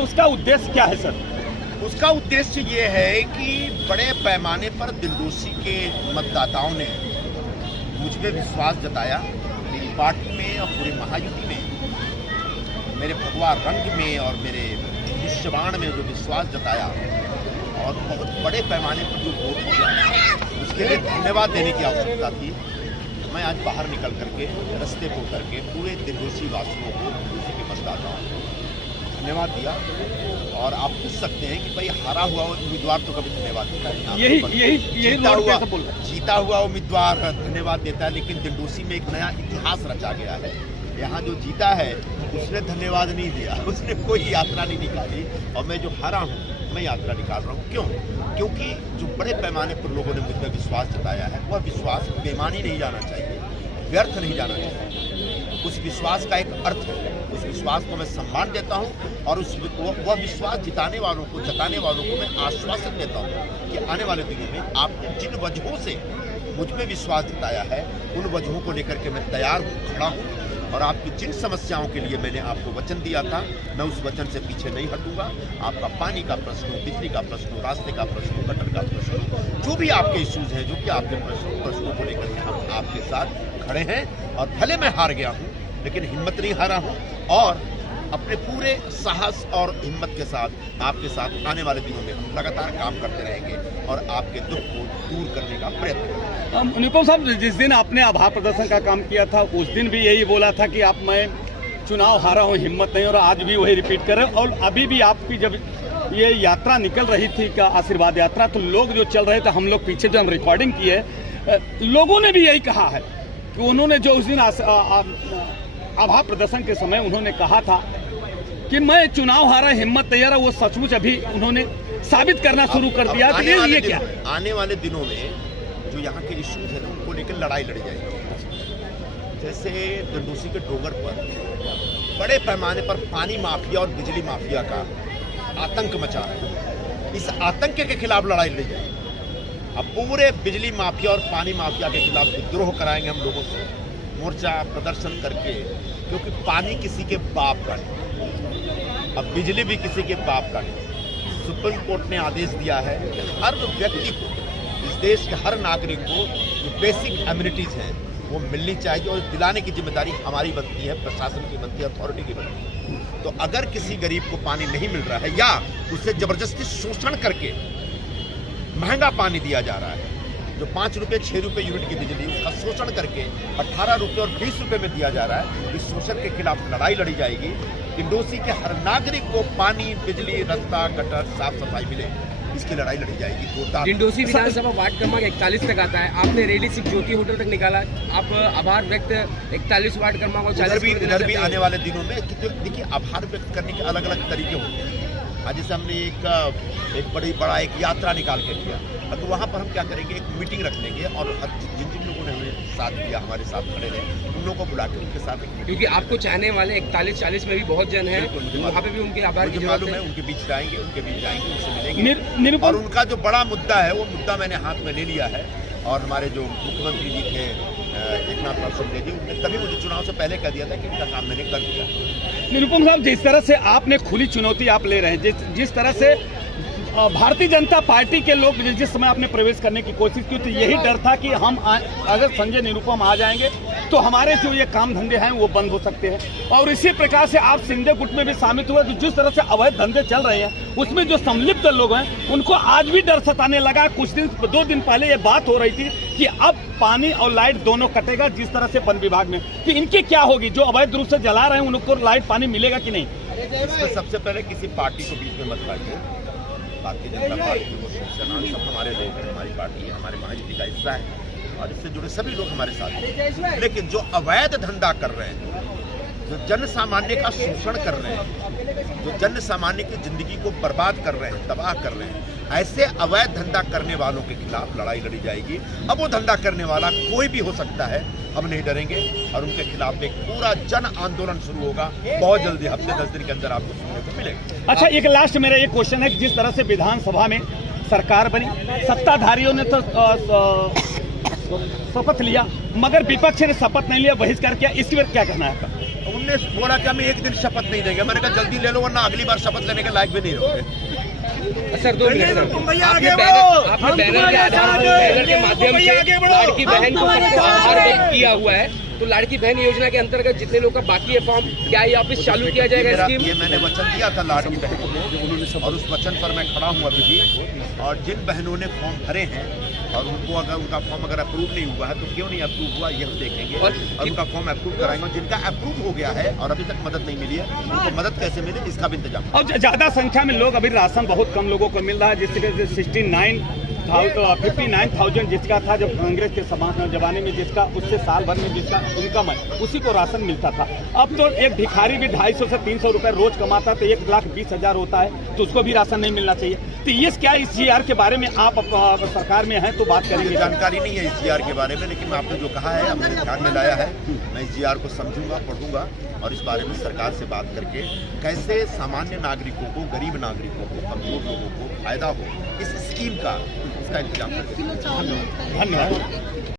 तो उसका उद्देश्य क्या है सर? उसका उद्देश्य ये है कि बड़े पैमाने पर दिलडोशी के मतदाताओं ने मुझ पे विश्वास जताया, मेरी पार्टी में और पूरी महायुति में, मेरे भगवा रंग में और मेरे निश्चबाण में जो विश्वास जताया और बहुत बड़े पैमाने पर जो वोट दिया, उसके लिए धन्यवाद देने की आवश्यकता थी। मैं आज बाहर निकल करके रास्ते पर उतर के पूरे दिलडोशी वासियों को, दिलडोशी के मतदाताओं को धन्यवाद दिया। और आप पूछ सकते हैं कि भाई हारा हुआ उम्मीदवार तो कभी धन्यवाद देता है, जीता हुआ उम्मीदवार धन्यवाद देता है, लेकिन दिलडोशी में एक नया इतिहास रचा गया है। यहाँ जो जीता है उसने धन्यवाद नहीं दिया, उसने कोई यात्रा नहीं निकाली, और मैं जो हारा हूँ मैं यात्रा निकाल रहा हूँ। क्यों? क्योंकि जो बड़े पैमाने पर लोगों ने मुझ पर विश्वास जताया है, वह विश्वास बेमानी नहीं जाना चाहिए, व्यर्थ नहीं जाना चाहिए। उस विश्वास का एक अर्थ है, उस विश्वास को मैं सम्मान देता हूं, और वह विश्वास जताने वालों को मैं आश्वासन देता हूं कि आने वाले दिनों में आपने जिन वजहों से मुझ पे विश्वास जताया है, उन वजहों को लेकर के मैं तैयार हूँ, खड़ा हूँ, और आपकी जिन समस्याओं के लिए मैंने आपको वचन दिया था, मैं उस वचन से पीछे नहीं हटूंगा। आपका पानी का प्रश्न हो, बिजली का प्रश्न हो, रास्ते का प्रश्न हो, गटर का प्रश्न हो, जो भी आपके इश्यूज हैं, जो भी आपके प्रश्नों को लेकर के हम आपके साथ खड़े हैं। और भले मैं हार गया हूँ, लेकिन हिम्मत नहीं हारा हूँ, और अपने पूरे साहस और हिम्मत के साथ आपके साथ आने वाले दिनों में हम लगातार काम करते रहेंगे और आपके दुख को दूर करने का प्रयत्न करेंगे। निरुपम साहब, जिस दिन आपने आभार प्रदर्शन का काम किया था, उस दिन भी यही बोला था कि आप मैं चुनाव हारा हूँ, हिम्मत नहीं, और आज भी वही रिपीट कर रहे हैं। और अभी भी आपकी जब ये यात्रा निकल रही थी का आशीर्वाद यात्रा, तो लोग जो चल रहे थे, हम लोग पीछे जो हम रिकॉर्डिंग की है, लोगों ने भी यही कहा है कि उन्होंने जो उस दिन आभार प्रदर्शन के समय उन्होंने कहा था कि मैं चुनाव हारा, हिम्मत नहीं हारा, वो सचमुच अभी उन्होंने साबित करना शुरू कर दिया। तो ये क्या आने वाले दिनों में जो यहाँ के इश्यूज है ना, उनको लेकर लड़ाई लड़ी जाएगी। जैसे दिलडोशी के डोंगर पर बड़े पैमाने पर पानी माफिया और बिजली माफिया का आतंक मचा है, इस आतंक के खिलाफ लड़ाई लड़ी जाएगी। अब पूरे बिजली माफिया और पानी माफिया के खिलाफ विद्रोह कराएंगे हम लोगों से, मोर्चा प्रदर्शन करके, क्योंकि पानी किसी के बाप का नहीं, अब बिजली भी किसी के बाप का नहीं। सुप्रीम कोर्ट ने आदेश दिया है कि हर व्यक्ति को, इस देश के हर नागरिक को जो बेसिक एमिनिटीज हैं वो मिलनी चाहिए, और दिलाने की जिम्मेदारी हमारी बनती है, प्रशासन की बनती है, अथॉरिटी की बनती है। तो अगर किसी गरीब को पानी नहीं मिल रहा है, या उससे जबरदस्ती शोषण करके महंगा पानी दिया जा रहा है, जो 5 रुपये 6 रुपये यूनिट की बिजली, उसका शोषण करके 18 रुपये और 20 रुपये में दिया जा रहा है, इस शोषण के खिलाफ लड़ाई लड़ी जाएगी। दिलडोशी के हर नागरिक को पानी, बिजली, रास्ता, गटर, साफ सफाई मिले, इसकी लड़ाई लड़ी जाएगी। दिलडोशी विधानसभा वार्ड क्रमांक 41 तक आता है, आपने रैली सिर्फ ज्योति होटल तक निकाला, आप आभार व्यक्त 41 वार्ड क्रमांक और 40 इधर भी आने वाले दिनों में देखिए, आभार व्यक्त करने के अलग अलग तरीके होते हैं। आज जैसे हमने एक बड़ा यात्रा निकाल के किया, तो वहाँ पर हम क्या करेंगे, एक मीटिंग रख लेंगे, और जिन जिन लोगों ने हमें साथ दिया, हमारे साथ खड़े रहे, उन लोगों को बुला के उनके साथ एक, क्योंकि आपको चाहने वाले 41-40 में भी बहुत जन है, वहाँ पे भी उनके आभार की मालूम है, उनके बीच जाएंगे, उनसे मिलेंगे, और उनका जो बड़ा मुद्दा है, वो मुद्दा मैंने हाथ में ले लिया है। और हमारे जो मुख्यमंत्री जी थे एकनाथ शिंदे जी, उन्होंने तभी मुझे चुनाव से पहले कह दिया था कि इनका काम मैंने कर दिया। निरुपम साहब, जिस तरह से आपने खुली चुनौती आप ले रहे हैं, जिस तरह से भारतीय जनता पार्टी के लोग जिस समय आपने प्रवेश करने की कोशिश की, तो यही डर था कि हम अगर संजय निरुपम आ जाएंगे तो हमारे जो ये काम धंधे हैं वो बंद हो सकते हैं। और इसी प्रकार से आप शिंदे गुट में भी शामिल हुए, तो जिस तरह से अवैध धंधे चल रहे हैं उसमें जो संलिप्त लोग हैं उनको आज भी डर सताने लगा। कुछ 2 दिन पहले ये बात हो रही थी कि अब पानी और लाइट दोनों कटेगा, जिस तरह से वन विभाग में, कि इनकी क्या होगी, जो अवैध रूप से जला रहे हैं उनको लाइट पानी मिलेगा कि नहीं? इसमें सबसे पहले किसी पार्टी को बीच में मत लाइए। भारतीय जनता पार्टी, वो शिवसेना, सब हमारे लोग हैं, हमारी पार्टी है, हमारे महायुति का हिस्सा है, और इससे जुड़े सभी लोग हमारे साथ हैं। लेकिन जो अवैध धंधा कर रहे हैं, जो जन सामान्य का शोषण कर रहे हैं, जो जन सामान्य की जिंदगी को बर्बाद कर रहे हैं, तबाह कर रहे हैं, ऐसे अवैध धंधा करने वालों के खिलाफ लड़ाई लड़ी जाएगी। अब वो धंधा करने वाला कोई भी हो सकता है, हम नहीं डरेंगे, और उनके खिलाफ एक पूरा जन आंदोलन शुरू होगा बहुत जल्दी, हफ्ते 10 दिन के अंदर आपको सुनने को मिलेगा। अच्छा, एक लास्ट मेरा एक क्वेश्चन है कि जिस तरह से विधानसभा में सरकार बनी, सत्ताधारियों ने तो शपथ लिया, मगर विपक्ष ने शपथ नहीं लिया, बहिष्कार किया, इसकी वजह क्या कहना है आपका? ने बोला कि हम एक दिन शपथ नहीं देंगे। मैंने कहा जल्दी ले लो वरना अगली बार शपथ लेने के लायक भी नहीं रहोगे। सर 2 मिनट सर, आपने बैनर के आधार पर, बैनर के माध्यम से लाड़की बहन को आभार व्यक्त किया हुआ है, तो लाड़की बहन योजना के अंतर्गत जितने लोग का बाकी है फॉर्म, क्या ये वापस चालू किया जाएगा स्कीम? ये मैंने वचन दिया था लाड़की बहनों को और उस वचन पर मैं खड़ा हूँ अभी भी। और जिन बहनों ने फॉर्म भरे हैं और उनको अगर उनका फॉर्म अगर अप्रूव नहीं हुआ है तो क्यों नहीं अप्रूव हुआ ये हम देखेंगे और उनका फॉर्म अप्रूव कराएंगे। और जिनका अप्रूव हो गया है और अभी तक मदद नहीं मिली है उनको मदद कैसे मिले इसका भी इंतजाम। और ज्यादा संख्या में लोग, अभी राशन बहुत कम लोगों को मिल रहा है, जिससे 59,000 जिसका था जब कांग्रेस के जमाने में, जिसका उससे साल भर में जिसका इनकम है उसी को राशन मिलता था। अब तो एक भिखारी भी 250 से 300 रुपए रोज कमाता तो 1,20,000 होता है तो उसको भी राशन नहीं मिलना चाहिए। तो ये क्या इस GR के बारे में आप सरकार में हैं तो बात करेंगे? जानकारी नहीं है इस GR के बारे में, लेकिन आपने जो कहा है अपने ध्यान में लाया है। मैं इस GR को समझूंगा, पढ़ूंगा और इस बारे में सरकार से बात करके कैसे सामान्य नागरिकों को, गरीब नागरिकों को, कमजोर लोगों को फायदा हो इस स्कीम का, इसका इंतजाम करके। धन्यवाद।